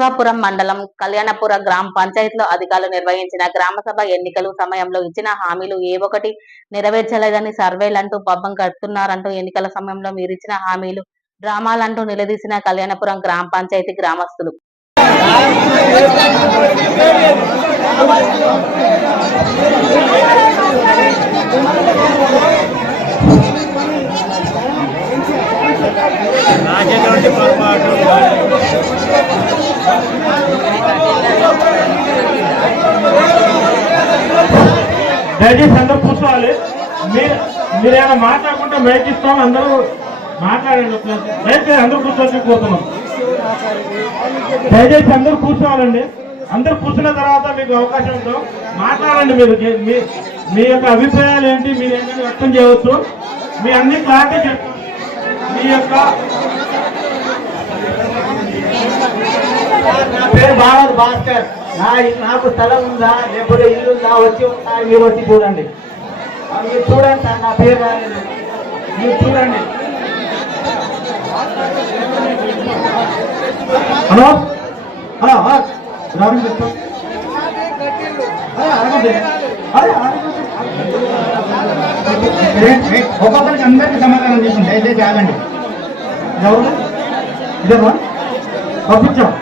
అశ్వాపురం మండలం కళ్యాణపుర గ్రామ పంచాయతీలో అధికారులు నిర్వహించిన గ్రామసభ ఎన్నికలు సమయంలో ఇచ్చిన హామీలు ఏ ఒక్కటి నెరవేర్చలేదని సర్వేలంటూ పబ్బం కడుతున్నారంటూ ఎన్నికల సమయంలో మీరిచ్చిన హామీలు డ్రామాలంటూ నిలదీసిన కళ్యాణపురం గ్రామ పంచాయతీ గ్రామస్తులు. దయచేసి అందరూ కూర్చోవాలి. మీరు ఏమైనా మాట్లాడుకుంటే మైక్ ఇస్తాం, అందరూ మాట్లాడండి. దయచేసి అందరూ కూర్చోవచ్చి కోరుతున్నాం. దయచేసి అందరూ కూర్చోవాలండి. అందరూ కూర్చున్న తర్వాత మీకు అవకాశం ఉందో మాట్లాడండి. మీరు మీ యొక్క అభిప్రాయాలు ఏంటి, మీరు ఏంటంటే వ్యక్తం చేయవచ్చు. మీ అన్ని క్లారిటీ చెప్తాం. మీ యొక్క నా పేరు భారత్ భాస్కర్. నాకు స్థలం ఉందా లేకపోతే ఇల్లు ఉందా వచ్చి ఉందా మీరు వచ్చి చూడండి. మీరు చూడండి సార్, నా పేరు రాలేదు. మీరు చూడండి. హలో రామని చెప్తాం. ఒక్కొక్కరికి అందరికీ సమాధానం చేసింది. దయచేసి ఆగండి. ఎవరు ఇదేమా పంపించాం.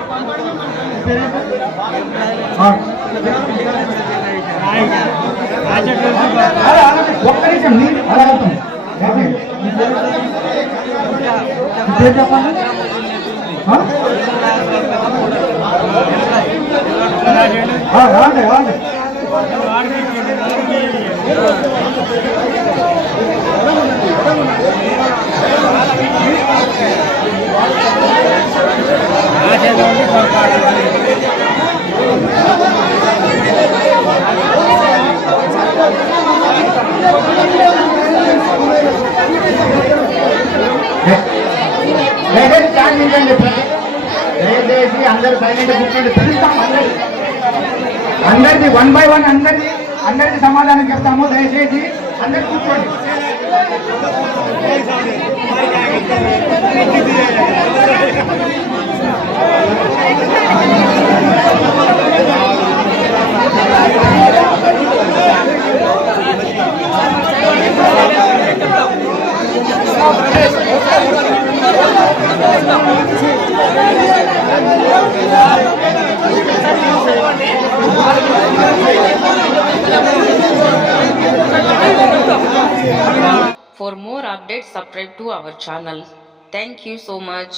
ఒక్క నిమిషం మీరు అలా అవుతాం. చెప్పండి. రాండి రాండి. దయచేసి అందరూ సైలెంట్ కూర్చోండి. పిలుస్తాం అందరిది 1 by 1 అందరిది సమాధానం చెప్తాము. దయచేసి అందరు కూర్చోండి. For more updates, subscribe to our channel. Thank you so much.